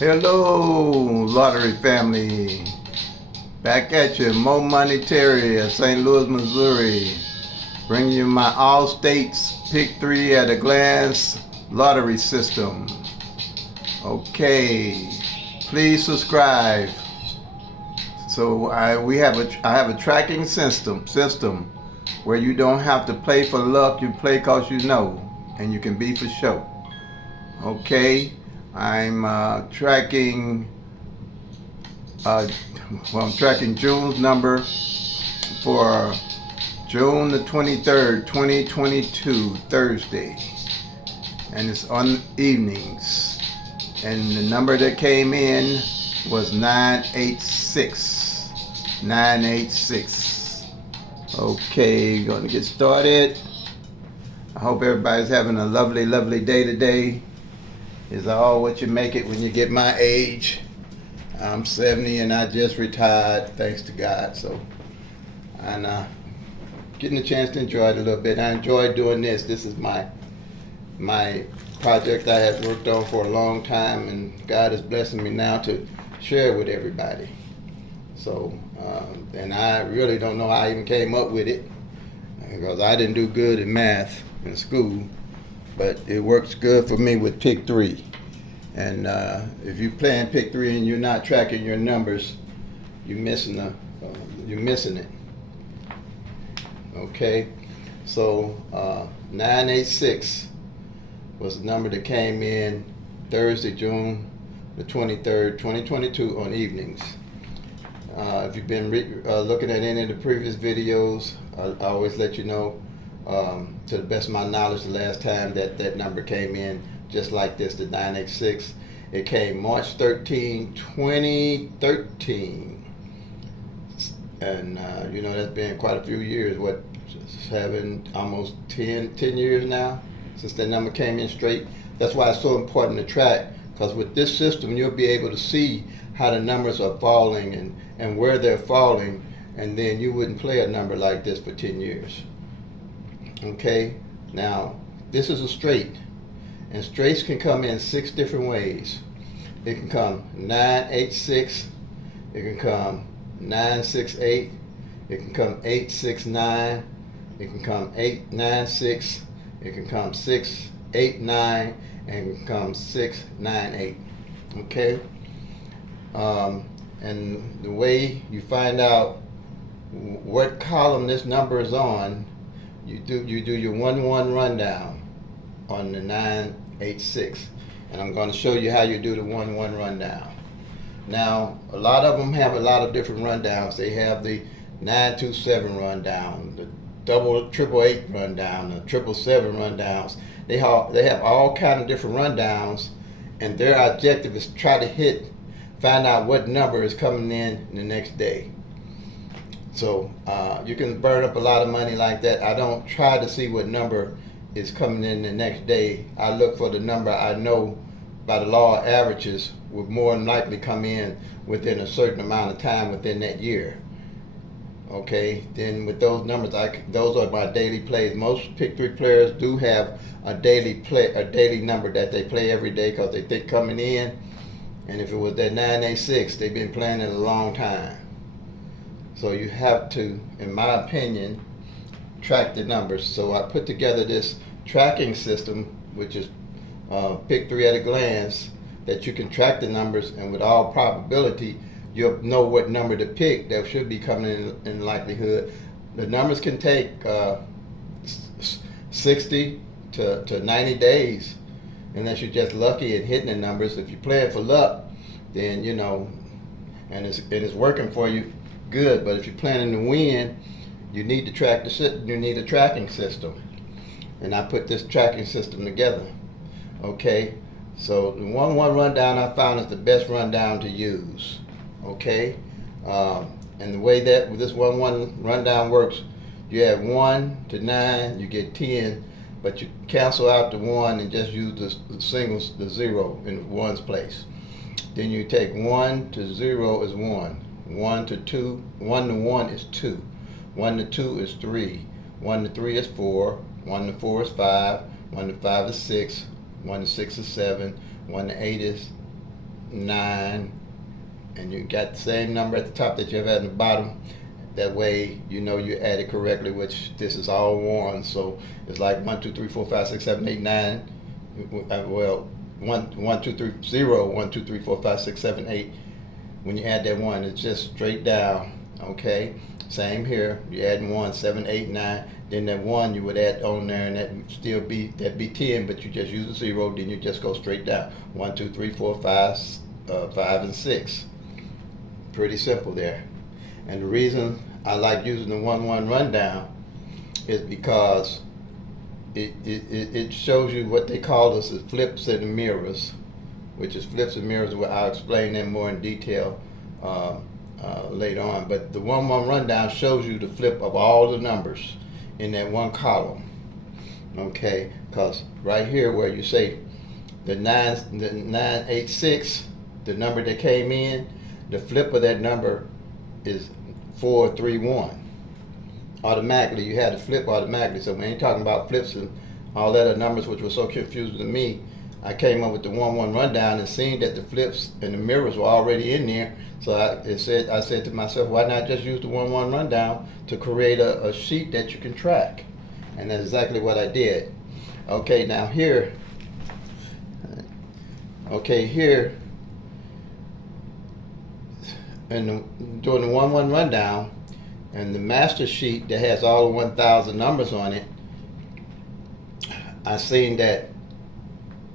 Hello, lottery family. Back at you, Mo Money Terry of St. Louis, Missouri. Bringing you my all states pick-3 at a glance lottery system. Okay, please subscribe. So I have a tracking system where you don't have to play for luck. You play cause you know, and you can be for show. Okay, I'm tracking. I'm tracking June's number for June the 23rd, 2022, Thursday, and it's on evenings. And the number that came in was 986. 986. Okay, going to get started. I hope everybody's having a lovely, lovely day today. Is all what you make it when you get my age. I'm 70 and I just retired, thanks to God. So, and getting a chance to enjoy it a little bit. I enjoy doing this. This is my project I have worked on for a long time, and God is blessing me now to share it with everybody. So, and I really don't know how I even came up with it, because I didn't do good in math in school, but it works good for me with pick-3. And if you're playing pick-3 and you're not tracking your numbers, you're missing it. Okay, so 986 was the number that came in Thursday, June the 23rd, 2022 on evenings. If you've been looking at any of the previous videos, I always let you know, to the best of my knowledge, the last time that number came in just like this, the 986. It came March 13, 2013. And that's been quite a few years, almost 10 years now since that number came in straight. That's why it's so important to track, because with this system you'll be able to see how the numbers are falling and where they're falling, and then you wouldn't play a number like this for 10 years. Okay, now this is a straight, and straights can come in 6 different ways. It can come 986, it can come 968, it can come 869, it can come 896, it can come 689, and it can come 698. Okay, and the way you find out what column this number is on, you do your 1-1 rundown on the 986, and I'm going to show you how you do the 1-1 rundown. Now, a lot of them have a lot of different rundowns. They have the 927 rundown, the triple eight rundown, the 777 rundowns. They have all kind of different rundowns, and their objective is to try to find out what number is coming in the next day. So you can burn up a lot of money like that. I don't try to see what number is coming in the next day. I look for the number I know by the law of averages would more than likely come in within a certain amount of time within that year. Okay, then with those numbers, those are my daily plays. Most pick-3 players do have a daily number that they play every day because they think coming in. And if it was that 986, they've been playing it a long time. So you have to, in my opinion, track the numbers. So I put together this tracking system, which is pick-3 at a glance, that you can track the numbers, and with all probability you'll know what number to pick that should be coming in likelihood. The numbers can take 60 to 90 days unless you're just lucky at hitting the numbers. If you're playing for luck, then and it's working for you, good. But if you're planning to win, you need to track you need a tracking system, and I put this tracking system together. Okay, so the 1-1 rundown I found is the best rundown to use. Okay, and the way that this 1-1 rundown works, you have 1 to 9, you get 10, but you cancel out the 1 and just use the 0 in 1's place. Then you take 1 to 0 is 1, 1 to 2, 1 to 1 is 2, 1 to 2 is 3, 1 to 3 is 4, 1 to 4 is 5, 1 to 5 is 6, 1 to 6 is 7, 1 to 8 is 9, and you got the same number at the top that you have at the bottom. That way you know you added correctly, which this is all one. So it's like 1, 2, 3, 4, 5, 6, 7, 8, 9. Well, 1, 2, 3, 0, 1, 2, 3, 4, 5, 6, 7, 8. When you add that 1, it's just straight down. Okay, same here. You add 1, 7, 8, 9. Then that 1 you would add on there, and that still be 10, but you just use a 0. Then you just go straight down. 1, 2, 3, 4, 5, 5, and 6. Pretty simple there. And the reason I like using the 1-1 rundown is because it shows you what they call us as flips and mirrors, which is flips and mirrors. Where I'll explain them more in detail later on. But the 1-1 rundown shows you the flip of all the numbers in that one column. Okay, because right here where you say the 986, the number that came in, the flip of that number is 431. Automatically, you had to flip automatically. So when you're talking about flips and all that other numbers, which were so confusing to me, I came up with the 1-1 rundown and seen that the flips and the mirrors were already in there. So I said to myself, why not just use the 1-1 rundown to create a sheet that you can track? And that's exactly what I did. Okay, now here, and doing the 1-1 rundown, and the master sheet that has all the 1,000 numbers on it, I seen that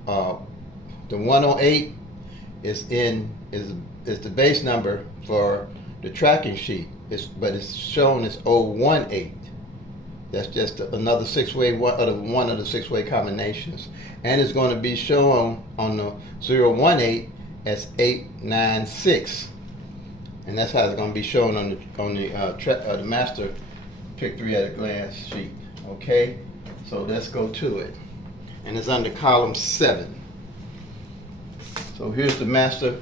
the 108 is the base number for the tracking sheet. But it's shown as 018. That's just another 6-way, one of the 6-way combinations, and it's going to be shown on the 018 as 896. And that's how it's going to be shown on the master PICK-3 at a glance sheet. Okay, so let's go to it, and it's under column 7. So here's the master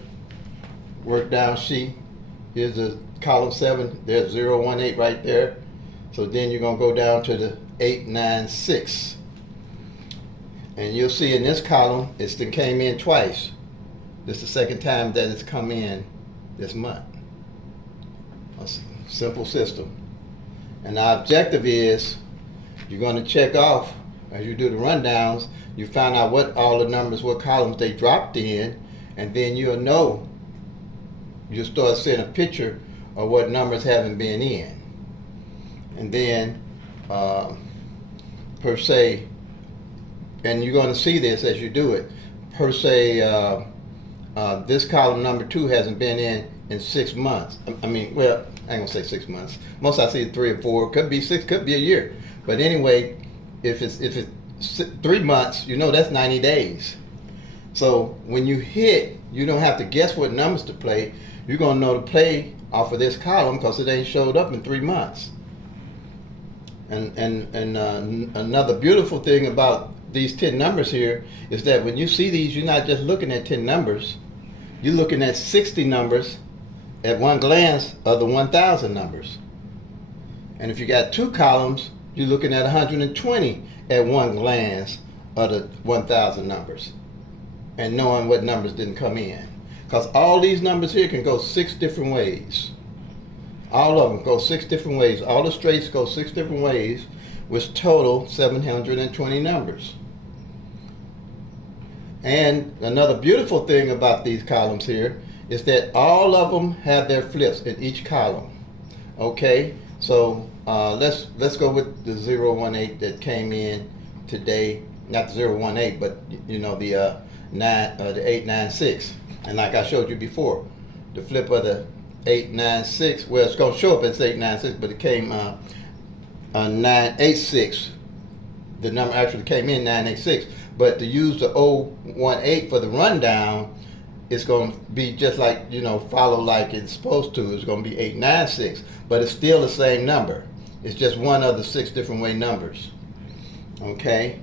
work down sheet. Here's the column 7. There's 018 right there. So then you're going to go down to the 896, and you'll see in this column it came in twice. This is the second time that it's come in this month. A simple system. And the objective is you're going to check off as you do the rundowns. You find out what all the numbers, what columns they dropped in, and then you'll know. You'll start seeing a picture of what numbers haven't been in. And then per se, and you're going to see this as you do it, per se, this column number 2 hasn't been in 6 months. I mean, well, I ain't gonna say 6 months. Most I see 3 or 4, could be 6, could be a year. But anyway, if it's 3 months, you know that's 90 days. So when you hit, you don't have to guess what numbers to play. You're gonna know to play off of this column because it ain't showed up in 3 months. And another beautiful thing about these 10 numbers here is that when you see these, you're not just looking at 10 numbers. You're looking at 60 numbers at one glance of the 1,000 numbers. And if you got 2 columns, you're looking at 120 at one glance of the 1,000 numbers, and knowing what numbers didn't come in. Because all these numbers here can go 6 different ways. All of them go 6 different ways. All the straights go 6 different ways, which total 720 numbers. And another beautiful thing about these columns here is that all of them have their flips in each column. Okay, so let's go with the 018 that came in today. Not the 018, but you know the 896. And like I showed you before, the flip of the 896. Well, it's going to show up as 896, but it came 986. The number actually came in 986. But to use the 018 for the rundown, it's going to be just like, you know, follow like it's supposed to. It's going to be 896, but it's still the same number. It's just one of the 6 different way numbers. Okay,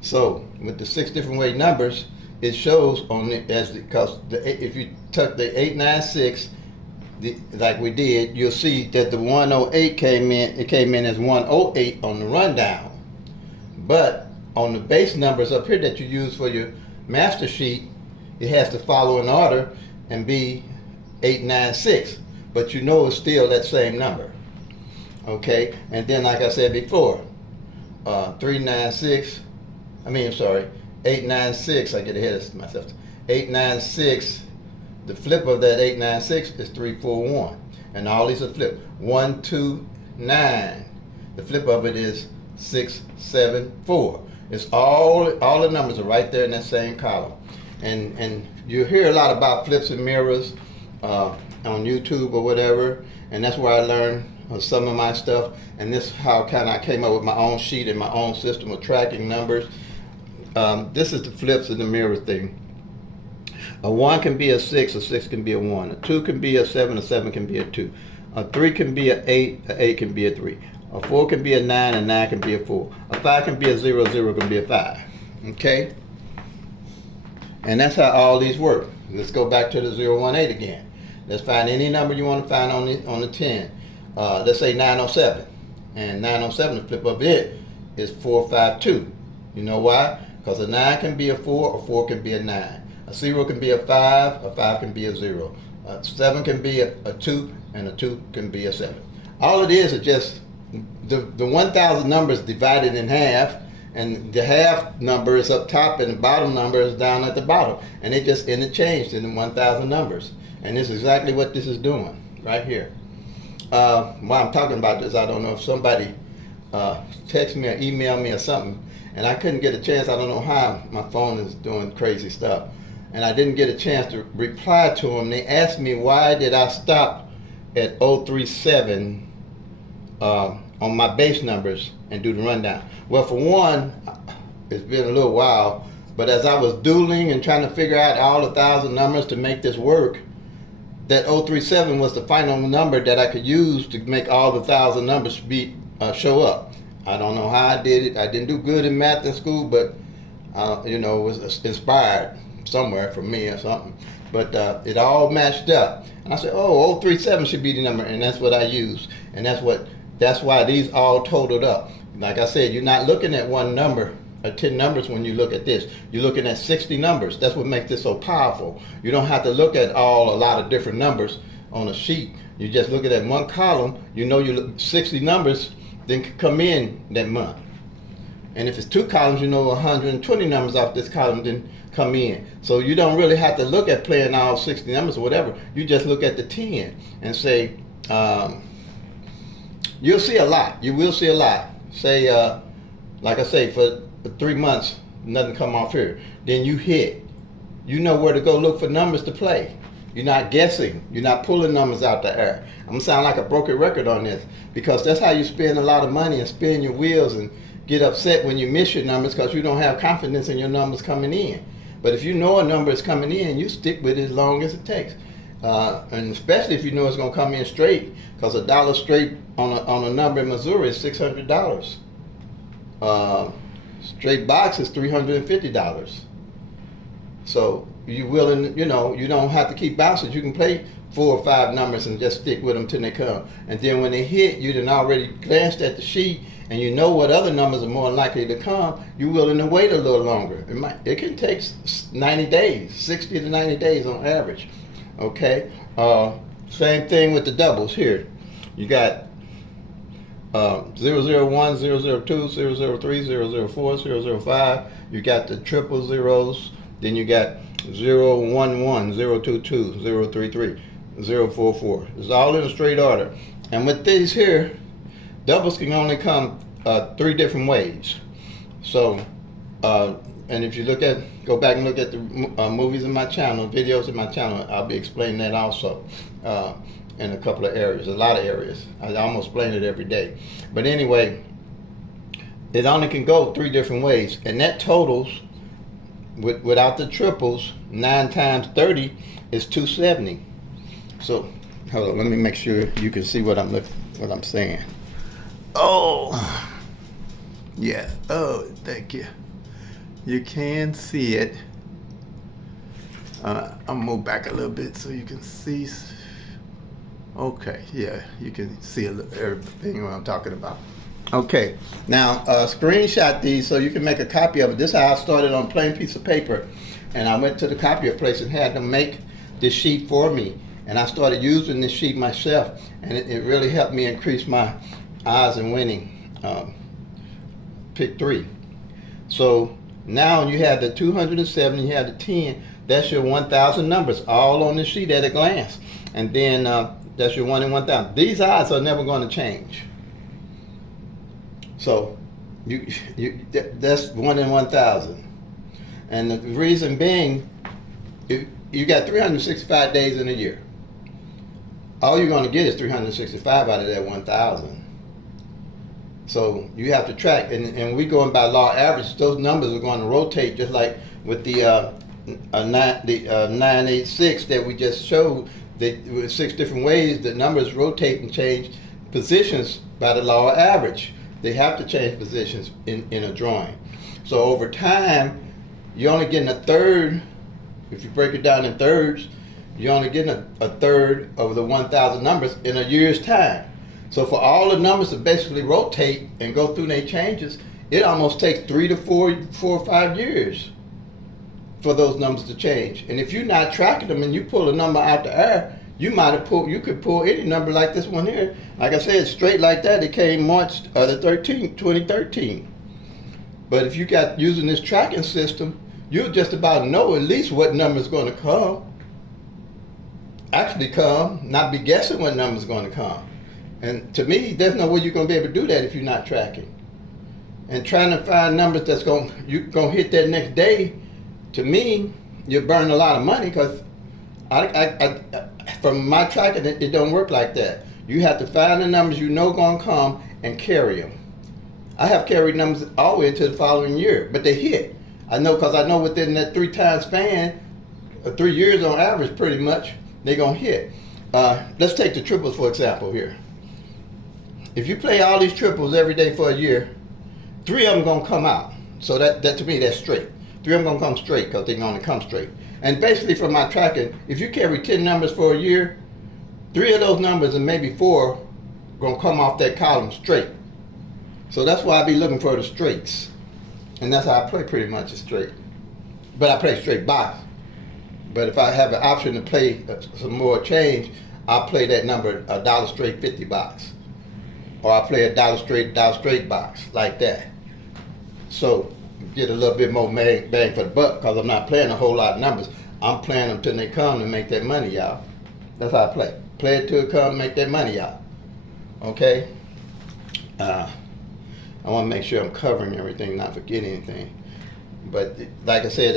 so with the 6 different way numbers, it shows on it as because if you took the 896, like we did, you'll see that the 108 came in. It came in as 108 on the rundown, but on the base numbers up here that you use for your master sheet, it has to follow an order and be 896, but you know it's still that same number. Okay, and then like I said before, 896, I get ahead of myself. 896, the flip of that 896 is 341, and all these are flipped. 129, the flip of it is 674. It's all the numbers are right there in that same column. And you hear a lot about flips and mirrors on YouTube or whatever, and that's where I learned some of my stuff. And this is how kind of I came up with my own sheet and my own system of tracking numbers. This is the flips and the mirror thing. A 1 can be a 6, a 6 can be a 1. A 2 can be a 7, a 7 can be a 2. A 3 can be a 8, a 8 can be a 3. A 4 can be a 9, a 9 can be a 4. A 5 can be a 0, a 0 can be a 5. Okay? And that's how all these work. Let's go back to the 018 again. Let's find any number you want to find on the 10. Let's say 907. And 907, the flip of it is 452. You know why? Because a 9 can be a 4, a 4 can be a 9. A 0 can be a 5 can be a 0. A 7 can be a 2, and a 2 can be a 7. All it is just the 1,000 numbers divided in half, and the half number is up top and the bottom number is down at the bottom. And it just interchanged in the 1,000 numbers. And this is exactly what this is doing right here. Why I'm talking about this, I don't know if somebody text me or email me or something, and I couldn't get a chance. I don't know how my phone is doing crazy stuff. And I didn't get a chance to reply to them. They asked me why did I stop at 037 on my base numbers and do the rundown. Well, for one, it's been a little while, but as I was doodling and trying to figure out all the 1,000 numbers to make this work, that 037 was the final number that I could use to make all the 1,000 numbers show up. I don't know how I did it. I didn't do good in math in school, but it was inspired somewhere from me or something. But it all matched up. And I said, 037 should be the number, and that's what I used. And that's why these all totaled up. Like I said, you're not looking at one number or 10 numbers when you look at this. You're looking at 60 numbers. That's what makes this so powerful. You don't have to look at a lot of different numbers on a sheet. You just look at that one column. You know you look 60 numbers then come in that month. And if it's 2 columns, you know 120 numbers off this column then come in. So you don't really have to look at playing all 60 numbers or whatever. You just look at the 10 and say, you'll see a lot. You will see a lot. Say, like I say, for 3 months, nothing come off here. Then you hit. You know where to go look for numbers to play. You're not guessing. You're not pulling numbers out the air. I'm going to sound like a broken record on this, because that's how you spend a lot of money and spin your wheels and get upset when you miss your numbers because you don't have confidence in your numbers coming in. But if you know a number is coming in, you stick with it as long as it takes. And especially if you know it's going to come in straight, because $1 straight on a number in Missouri is $600. Straight box is $350. So you willing, you don't have to keep bouncing. You can play 4 or 5 numbers and just stick with them till they come. And then when they hit, you done already glanced at the sheet and you know what other numbers are more likely to come. You're willing to wait a little longer. It can take 90 days, 60 to 90 days on average. Okay. Same thing with the doubles here. You got 001, 002, 003, 004, 005. You got the triple zeros. Then you got 011, 022, 033, 044. It's all in a straight order. And with these here, doubles can only come 3 different ways. So, and if you go back and look at the movies in my channel, videos in my channel, I'll be explaining that also in a couple of areas, a lot of areas. I almost explain it every day. But anyway, it only can go 3 different ways, and that totals, without the triples, 9 times 30 is 270. So, hold on, let me make sure you can see what I'm saying. Oh, yeah. Oh, thank you. You can see it. I'll move back a little bit so you can see. Okay, yeah, you can see everything what I'm talking about. Okay, now screenshot these so you can make a copy of it. This is how I started on a plain piece of paper, And I went to the copier place and had them make this sheet for me. And I started using this sheet myself, and it really helped me increase my odds in winning Pick-3. So now you have the 270, you have the 10, that's your 1,000 numbers all on the sheet at a glance. And then that's your 1 in 1,000. These odds are never going to change. So that's 1 in 1,000. And the reason being, you got 365 days in a year. All you're going to get is 365 out of that 1,000. So you have to track, and we going by law average. Those numbers are going to rotate, just like with the 986 that we just showed. With 6 different ways the numbers rotate and change positions by the law of average. They have to change positions in a drawing. So over time, you're only getting a third. If you break it down in thirds, you're only getting a third of the 1,000 numbers in a year's time. So for all the numbers to basically rotate and go through their changes, it almost takes 3 to 4 or 5 years for those numbers to change. And if you're not tracking them and you pull a number out the air, you could pull any number like this one here. Like I said, straight like that, it came March the 13th, 2013. But if you got using this tracking system, you'll just about know at least what number is going to come. Actually come, not be guessing what number is going to come. And to me, there's no way you're going to be able to do that if you're not tracking. And trying to find numbers that's you're going to hit that next day, to me, you're burning a lot of money, because from my tracking, it don't work like that. You have to find the numbers you know going to come and carry them. I have carried numbers all the way into the following year, but they hit. I know, because I know within that 3 time span, 3 years on average pretty much, they're going to hit. Let's take the triples for example here. If you play all these triples every day for a year, 3 of them going to come out. So that to me, that's straight. 3 of them going to come straight, because they're going to come straight. And basically from my tracking, if you carry 10 numbers for a year, 3 of those numbers and maybe 4 going to come off that column straight. So that's why I be looking for the straights. And that's how I play pretty much a straight. But I play straight box. But if I have an option to play some more change, I'll play that number, a dollar straight 50 box. Or I'll play a dollar straight box, like that. So get a little bit more bang for the buck, because I'm not playing a whole lot of numbers. I'm playing them till they come and make that money, y'all. That's how I play. Play it till it come, make that money, y'all. Okay? I want to make sure I'm covering everything, not forgetting anything. But like I said,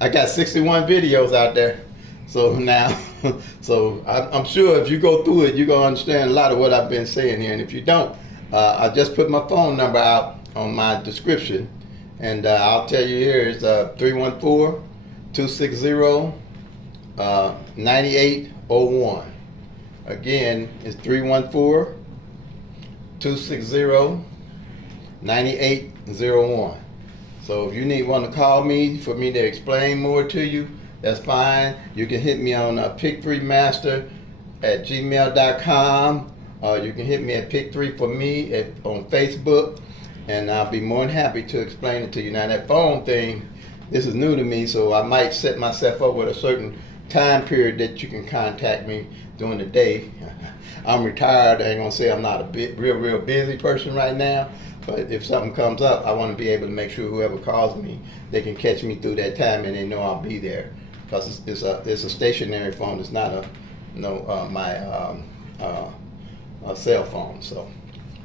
I got 61 videos out there. So now, I'm sure if you go through it, you're going to understand a lot of what I've been saying here. And if you don't, I just put my phone number out on my description. And I'll tell you here, it's 314-260-9801. Again, it's 314-260-9801. So if you want to call me for me to explain more to you, that's fine. You can hit me on pick3master@gmail.com. You can hit me at Pick-3 for me on Facebook, and I'll be more than happy to explain it to you. Now that phone thing, this is new to me, so I might set myself up with a certain time period that you can contact me during the day. I'm retired. I ain't gonna say I'm not a real busy person right now, but if something comes up, I want to be able to make sure whoever calls me, they can catch me through that time and they know I'll be there. Because it's a stationary phone. It's not my cell phone. So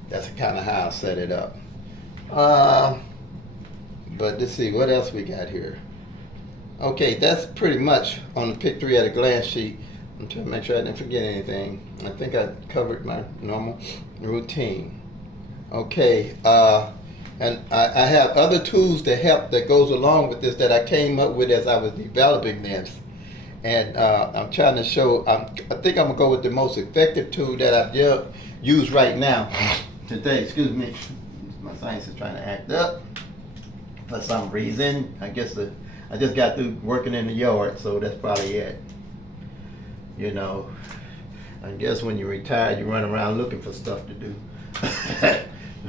that's kind of how I set it up. But let's see what else we got here. Okay, that's pretty much on the Pick-3 at a glance sheet. I'm trying to make sure I didn't forget anything. I think I covered my normal routine. Okay, and I have other tools to help that goes along with this that I came up with as I was developing this. And I'm trying to show, I think I'm gonna go with the most effective tool that I've used right now today. Excuse me, my science is trying to act up for some reason. I guess I just got through working in the yard, so that's probably it. You know, I guess when you retire, you run around looking for stuff to do.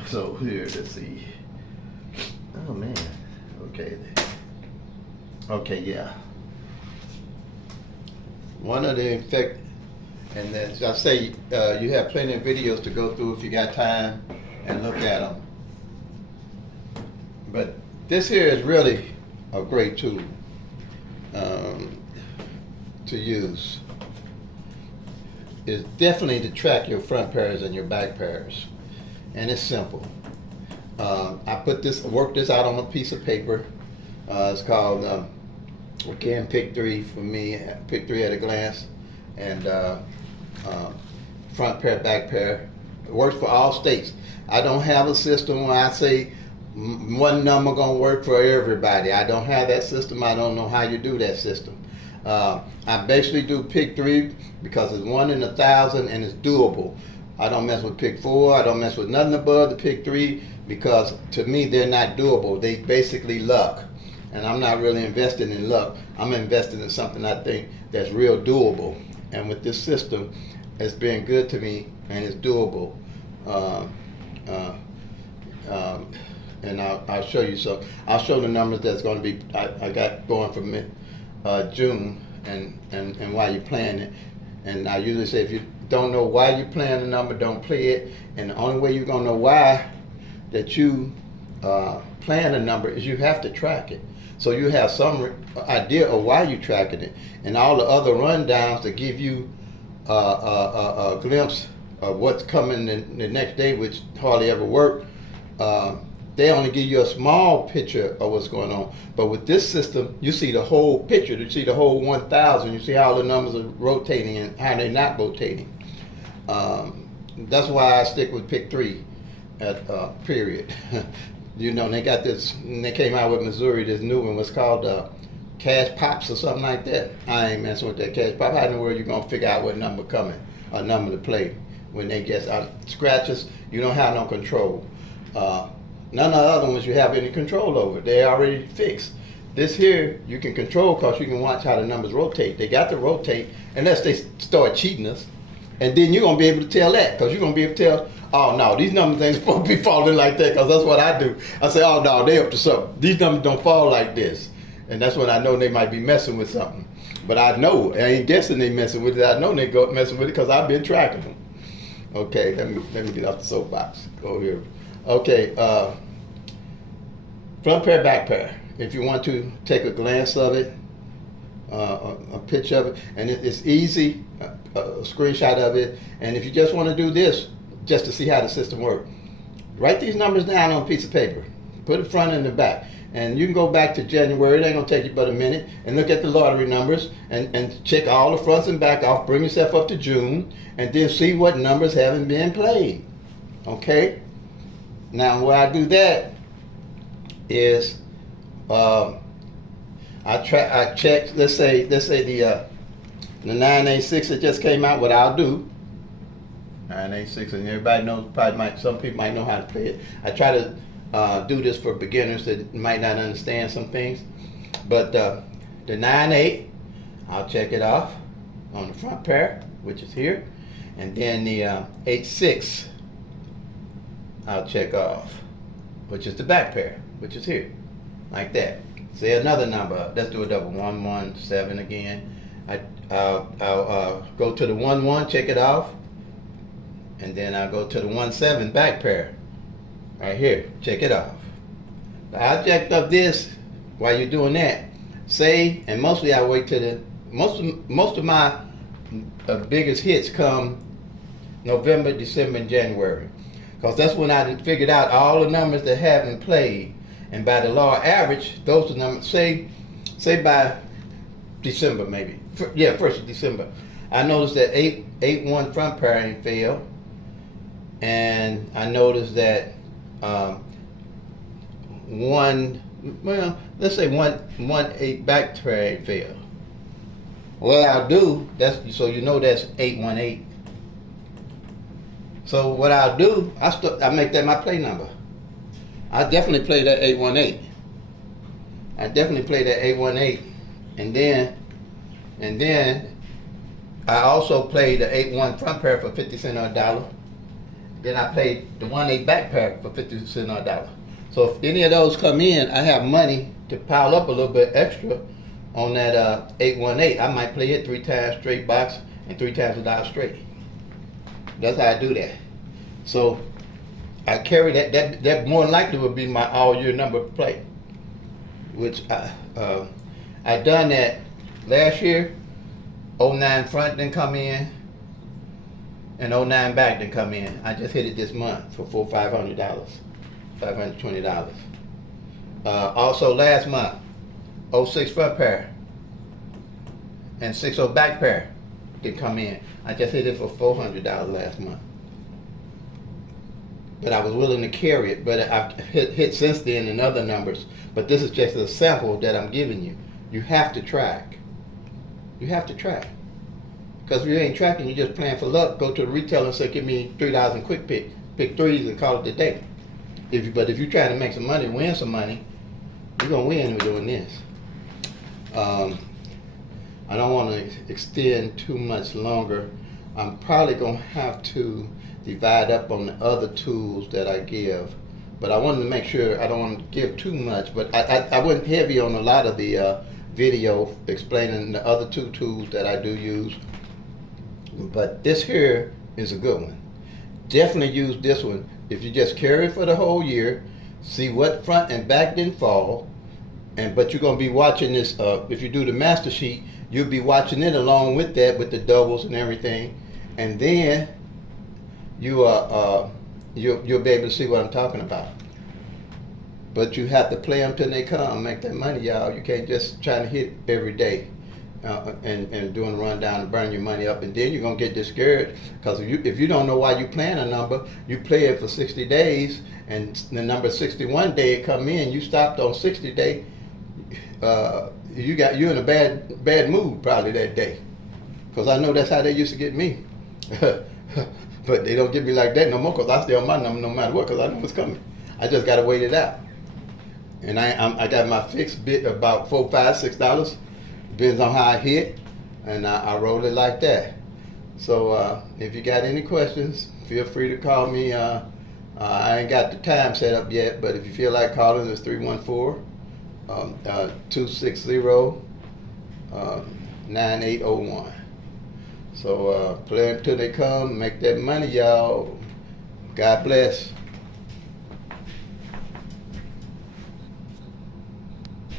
So here, let's see. Oh man, okay. Okay, yeah. One of the effect, and as I say, you have plenty of videos to go through if you got time and look at them. But this here is really a great tool to use. It's definitely to track your front pairs and your back pairs, and it's simple. I worked this out on a piece of paper. It's called again PICK-3 for me. PICK-3 at a glance, and front pair, back pair. It works for all states. I don't have a system where I say one number gonna work for everybody. I don't have that system. I don't know how you do that system. I basically do PICK-3 because it's 1 in 1,000 and it's doable. I don't mess with PICK-4. I don't mess with nothing above the PICK-3 because to me they're not doable. They basically luck, and I'm not really investing in luck. I'm investing in something I think that's real doable. And with this system, it's been good to me and it's doable. And I'll show you some. I'll show the numbers that's going to be. I got going from June and why you're playing it. And I usually say if you don't know why you're playing the number, don't play it. And the only way you're going to know why that you playing a number is you have to track it. So you have some idea of why you're tracking it. And all the other rundowns to give you a glimpse of what's coming the next day, which hardly ever work. They only give you a small picture of what's going on. But with this system, you see the whole picture. You see the whole 1,000. You see how the numbers are rotating and how they're not rotating. That's why I stick with PICK-3 at period. You know, they got this, they came out with Missouri, this new one was called Cash Pops or something like that. I ain't messing with that Cash Pop. How in the world you going to figure out what number coming, a number to play? When they get scratches, you don't have no control. None of the other ones you have any control over. They're already fixed. This here, you can control because you can watch how the numbers rotate. They got to rotate unless they start cheating us. And then you're going to be able to tell that because you're going to be able to tell, oh no, these numbers ain't supposed to be falling like that because that's what I do. I say, oh no, they up to something. These numbers don't fall like this. And that's when I know they might be messing with something. But I know, I ain't guessing they messing with it. I know they go messing with it because I've been tracking them. Okay, let me get off the soapbox. Go here. Okay, front pair, back pair. If you want to take a glance of it, a picture of it, and it's easy, a screenshot of it. And if you just want to do this, just to see how the system works, write these numbers down on a piece of paper. Put it front and the back. And you can go back to January, it ain't gonna take you but a minute, and look at the lottery numbers and check all the fronts and back off, bring yourself up to June, and then see what numbers haven't been played. Okay? Now where I do that is I check, let's say the 986 that just came out, what I'll do, 986, and everybody knows, some people might know how to play it. I try to do this for beginners that might not understand some things. But the 9-8, I'll check it off on the front pair, which is here. And then the 8-6, I'll check off, which is the back pair, which is here, like that. Say another number, let's do a double, 1-1-7 again. I'll go to the 1-1, check it off. And then I'll go to the 1-7 back pair. Right here, check it off. I checked up this while you're doing that. Say, and mostly I wait till the most of my biggest hits come November, December, and January, because that's when I figured out all the numbers that haven't played, and by the law average, those are numbers. Say by December maybe, first of December, I noticed that 8-1 front pair ain't failed, and I noticed that. Let's say 1-8 back pair fail. What I'll do, so you know that's 8-1-8. So what I'll do, I make that my play number. I definitely play that 8-1-8. I definitely play that 8-1-8, and then I also play the 8-1 front pair for 50 cents on a dollar. Then I played the 1-8 back pair for 50 cents on a dollar. So if any of those come in, I have money to pile up a little bit extra on that 818, I might play it 3 times straight box and 3 times $1 straight. That's how I do that. So I carry that more than likely would be my all year number play, which I done that last year. 09 front didn't come in, and 09 back didn't come in. I just hit it this month for $500, $520. Also last month, 06 front pair and 60 back pair didn't come in. I just hit it for $400 last month. But I was willing to carry it, but I've hit since then in other numbers. But this is just a sample that I'm giving you. You have to track. You have to track. Because if you ain't tracking, you're just playing for luck. Go to the retailer and say, give me $3 in quick pick. Pick threes and call it a day. But if you're trying to make some money, win some money, you're going to win with doing this. I don't want to extend too much longer. I'm probably going to have to divide up on the other tools that I give. But I wanted to make sure I don't want to give too much. But I went heavy on a lot of the video explaining the other two tools that I do use. But this here is a good one. Definitely use this one. If you just carry it for the whole year, see what front and back didn't fall, but you're going to be watching this, if you do the master sheet, you'll be watching it along with that, with the doubles and everything, and then you'll be able to see what I'm talking about. But you have to play them till they come, make that money, y'all. You can't just try to hit every day and doing a rundown and burn your money up, and then you're gonna get discouraged because if you don't know why you're playing a number, you play it for 60 days, and the number 61 day it come in, you stopped on 60 day. You're in a bad mood probably that day, because I know that's how they used to get me. But they don't get me like that no more, because I stay on my number no matter what, because I know what's coming. I just gotta wait it out. And I got my fixed bit about $4, $5, $6. Depends on how I hit, and I roll it like that. So if you got any questions, feel free to call me. I ain't got the time set up yet, but if you feel like calling, it's 314-260-9801. So play until they come, make that money, y'all. God bless.